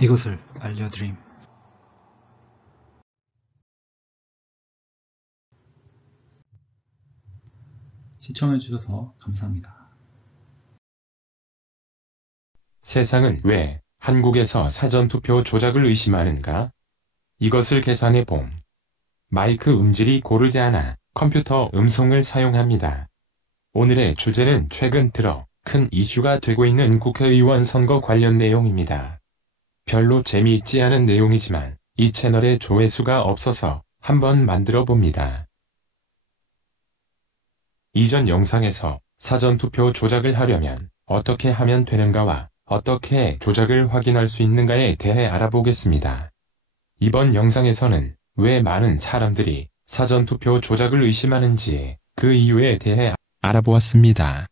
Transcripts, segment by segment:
이것을 알려드림. 시청해주셔서 감사합니다. 세상은 왜 한국에서 사전투표 조작을 의심하는가? 이것을 계산해봄. 마이크 음질이 고르지 않아 컴퓨터 음성을 사용합니다. 오늘의 주제는 최근 들어 큰 이슈가 되고 있는 국회의원 선거 관련 내용입니다. 별로 재미있지 않은 내용이지만 이 채널에 조회수가 없어서 한번 만들어 봅니다. 이전 영상에서 사전투표 조작을 하려면 어떻게 하면 되는가와 어떻게 조작을 확인할 수 있는가에 대해 알아보겠습니다. 이번 영상에서는 왜 많은 사람들이 사전투표 조작을 의심하는지 그 이유에 대해 알아보았습니다.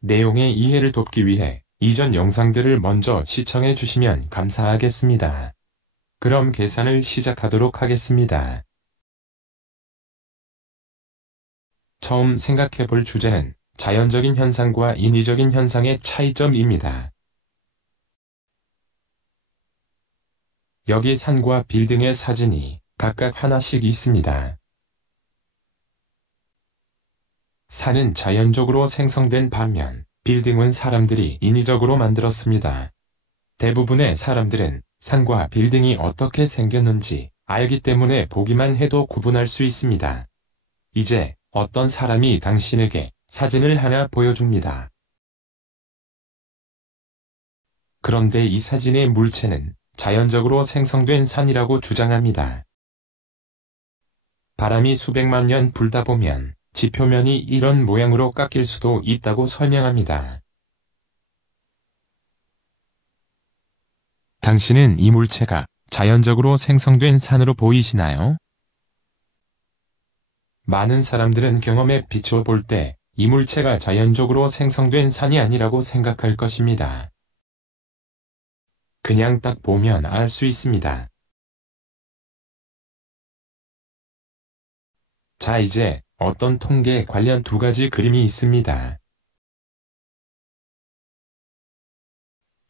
내용의 이해를 돕기 위해 이전 영상들을 먼저 시청해 주시면 감사하겠습니다. 그럼 계산을 시작하도록 하겠습니다. 처음 생각해 볼 주제는 자연적인 현상과 인위적인 현상의 차이점입니다. 여기 산과 빌딩의 사진이 각각 하나씩 있습니다. 산은 자연적으로 생성된 반면 빌딩은 사람들이 인위적으로 만들었습니다. 대부분의 사람들은 산과 빌딩이 어떻게 생겼는지 알기 때문에 보기만 해도 구분할 수 있습니다. 이제 어떤 사람이 당신에게 사진을 하나 보여줍니다. 그런데 이 사진의 물체는 자연적으로 생성된 산이라고 주장합니다. 바람이 수백만 년 불다 보면 지표면이 이런 모양으로 깎일 수도 있다고 설명합니다. 당신은 이 물체가 자연적으로 생성된 산으로 보이시나요? 많은 사람들은 경험에 비추어 볼 때 이 물체가 자연적으로 생성된 산이 아니라고 생각할 것입니다. 그냥 딱 보면 알 수 있습니다. 자, 이제 어떤 통계 관련 두 가지 그림이 있습니다.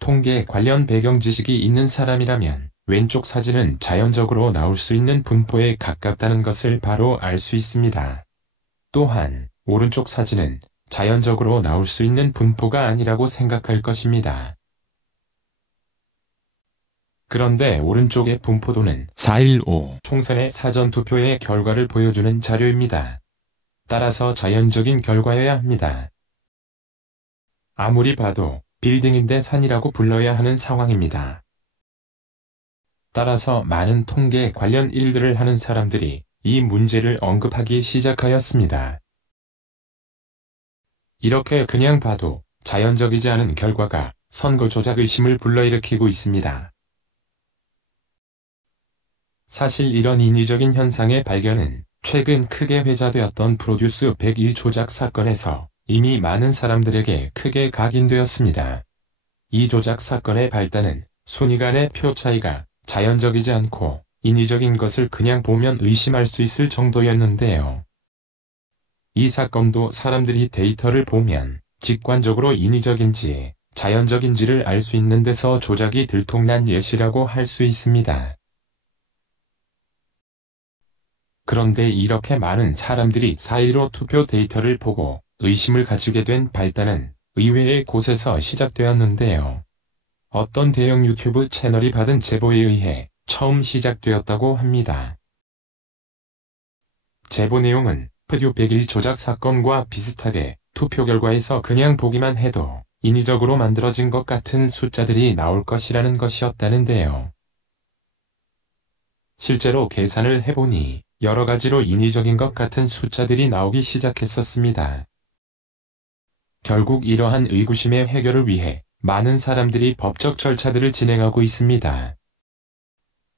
통계 관련 배경 지식이 있는 사람이라면 왼쪽 사진은 자연적으로 나올 수 있는 분포에 가깝다는 것을 바로 알 수 있습니다. 또한 오른쪽 사진은 자연적으로 나올 수 있는 분포가 아니라고 생각할 것입니다. 그런데 오른쪽의 분포도는 4.15 총선의 사전투표의 결과를 보여주는 자료입니다. 따라서 자연적인 결과여야 합니다. 아무리 봐도 빌딩인데 산이라고 불러야 하는 상황입니다. 따라서 많은 통계 관련 일들을 하는 사람들이 이 문제를 언급하기 시작하였습니다. 이렇게 그냥 봐도 자연적이지 않은 결과가 선거 조작 의심을 불러일으키고 있습니다. 사실 이런 인위적인 현상의 발견은 최근 크게 회자되었던 프로듀스 101 조작 사건에서 이미 많은 사람들에게 크게 각인되었습니다. 이 조작 사건의 발단은 순위 간의 표 차이가 자연적이지 않고 인위적인 것을 그냥 보면 의심할 수 있을 정도였는데요. 이 사건도 사람들이 데이터를 보면 직관적으로 인위적인지 자연적인지를 알 수 있는 데서 조작이 들통난 예시라고 할 수 있습니다. 그런데 이렇게 많은 사람들이 4.15 투표 데이터를 보고 의심을 가지게 된 발단은 의외의 곳에서 시작되었는데요. 어떤 대형 유튜브 채널이 받은 제보에 의해 처음 시작되었다고 합니다. 제보 내용은 프듀 101 조작 사건과 비슷하게 투표 결과에서 그냥 보기만 해도 인위적으로 만들어진 것 같은 숫자들이 나올 것이라는 것이었다는데요. 실제로 계산을 해보니 여러 가지로 인위적인 것 같은 숫자들이 나오기 시작했었습니다. 결국 이러한 의구심의 해결을 위해 많은 사람들이 법적 절차들을 진행하고 있습니다.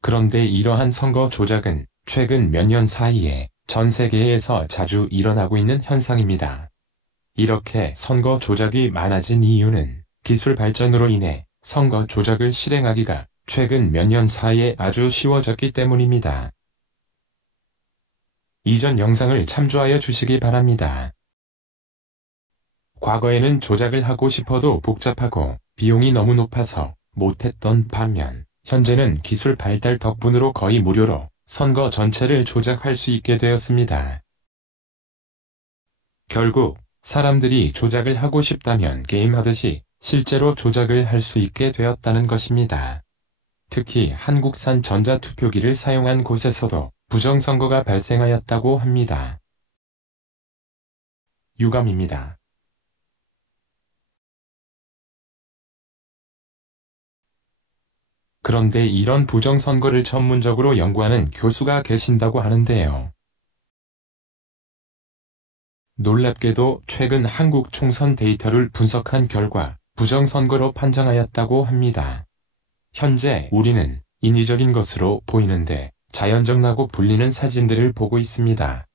그런데 이러한 선거 조작은 최근 몇 년 사이에 전 세계에서 자주 일어나고 있는 현상입니다. 이렇게 선거 조작이 많아진 이유는 기술 발전으로 인해 선거 조작을 실행하기가 최근 몇 년 사이에 아주 쉬워졌기 때문입니다. 이전 영상을 참조하여 주시기 바랍니다. 과거에는 조작을 하고 싶어도 복잡하고 비용이 너무 높아서 못했던 반면 현재는 기술 발달 덕분으로 거의 무료로 선거 전체를 조작할 수 있게 되었습니다. 결국 사람들이 조작을 하고 싶다면 게임하듯이 실제로 조작을 할 수 있게 되었다는 것입니다. 특히 한국산 전자투표기를 사용한 곳에서도 부정선거가 발생하였다고 합니다. 유감입니다. 그런데 이런 부정선거를 전문적으로 연구하는 교수가 계신다고 하는데요. 놀랍게도 최근 한국 총선 데이터를 분석한 결과 부정선거로 판정하였다고 합니다. 현재 우리는 인위적인 것으로 보이는데 자연적이라고 불리는 사진들을 보고 있습니다.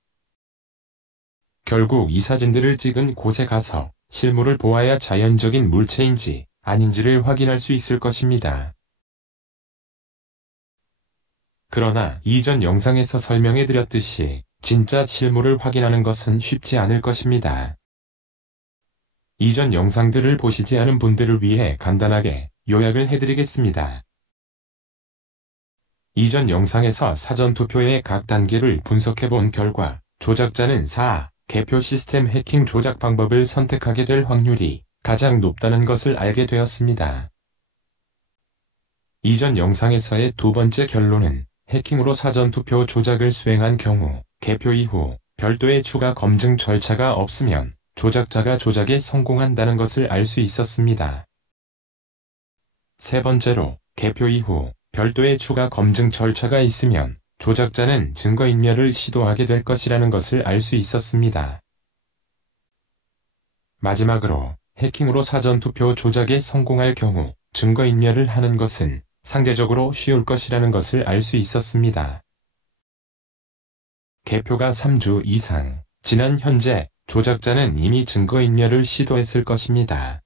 결국 이 사진들을 찍은 곳에 가서 실물을 보아야 자연적인 물체인지 아닌지를 확인할 수 있을 것입니다. 그러나 이전 영상에서 설명해드렸듯이 진짜 실물을 확인하는 것은 쉽지 않을 것입니다. 이전 영상들을 보시지 않은 분들을 위해 간단하게 요약을 해드리겠습니다. 이전 영상에서 사전투표의 각 단계를 분석해본 결과 조작자는 4. 개표 시스템 해킹 조작 방법을 선택하게 될 확률이 가장 높다는 것을 알게 되었습니다. 이전 영상에서의 두 번째 결론은 해킹으로 사전투표 조작을 수행한 경우 개표 이후 별도의 추가 검증 절차가 없으면 조작자가 조작에 성공한다는 것을 알 수 있었습니다. 세 번째로 개표 이후 별도의 추가 검증 절차가 있으면 조작자는 증거인멸을 시도하게 될 것이라는 것을 알 수 있었습니다. 마지막으로 해킹으로 사전투표 조작에 성공할 경우 증거인멸을 하는 것은 상대적으로 쉬울 것이라는 것을 알 수 있었습니다. 개표가 3주 이상 지난 현재 조작자는 이미 증거인멸을 시도했을 것입니다.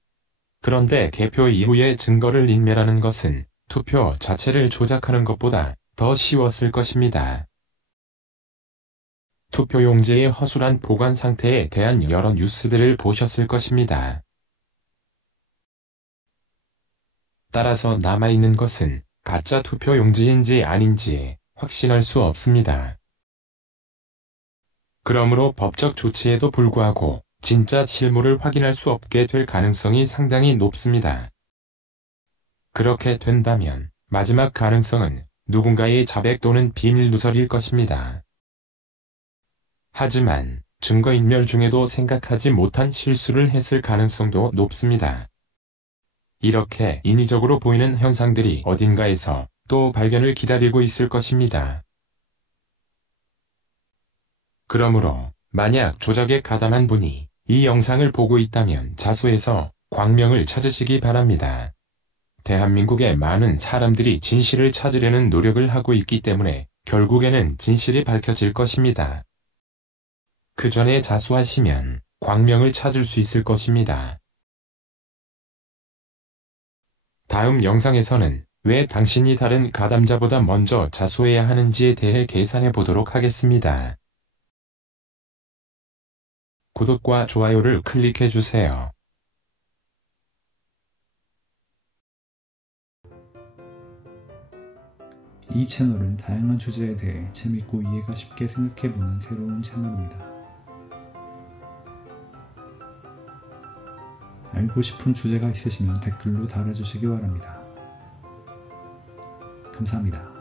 그런데 개표 이후에 증거를 인멸하는 것은 투표 자체를 조작하는 것보다 더 쉬웠을 것입니다. 투표용지의 허술한 보관 상태에 대한 여러 뉴스들을 보셨을 것입니다. 따라서 남아있는 것은 가짜 투표용지인지 아닌지 확신할 수 없습니다. 그러므로 법적 조치에도 불구하고 진짜 실물을 확인할 수 없게 될 가능성이 상당히 높습니다. 그렇게 된다면 마지막 가능성은 누군가의 자백 또는 비밀 누설일 것입니다. 하지만 증거인멸 중에도 생각하지 못한 실수를 했을 가능성도 높습니다. 이렇게 인위적으로 보이는 현상들이 어딘가에서 또 발견을 기다리고 있을 것입니다. 그러므로 만약 조작에 가담한 분이 이 영상을 보고 있다면 자수해서 광명을 찾으시기 바랍니다. 대한민국의 많은 사람들이 진실을 찾으려는 노력을 하고 있기 때문에 결국에는 진실이 밝혀질 것입니다. 그 전에 자수하시면 광명을 찾을 수 있을 것입니다. 다음 영상에서는 왜 당신이 다른 가담자보다 먼저 자수해야 하는지에 대해 계산해 보도록 하겠습니다. 구독과 좋아요를 클릭해 주세요. 이 채널은 다양한 주제에 대해 재밌고 이해가 쉽게 생각해보는 새로운 채널입니다. 알고 싶은 주제가 있으시면 댓글로 달아주시기 바랍니다. 감사합니다.